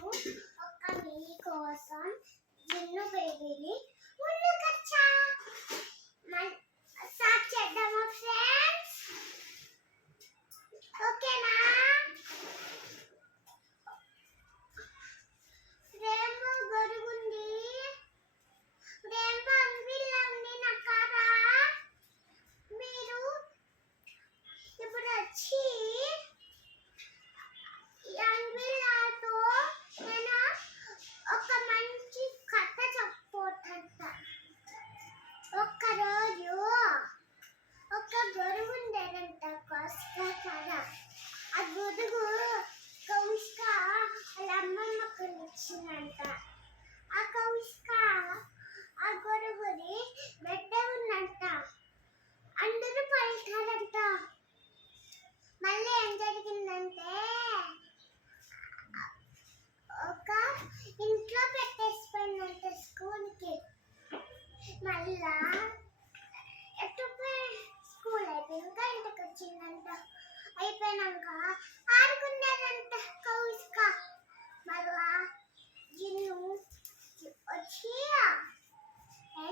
know. గొడుగు కౌష్క వాళ్ళ అమ్మమ్మకు ఇచ్చిందంట ఆ కౌష్క ఆ గొడుగుని బిడ్డ ఉందంట అందరూ పలికారంట మళ్ళీ ఏం జరిగిందంటే ఒక ఇంట్లో పెట్టేసిపోయిందంట స్కూల్కి మళ్ళా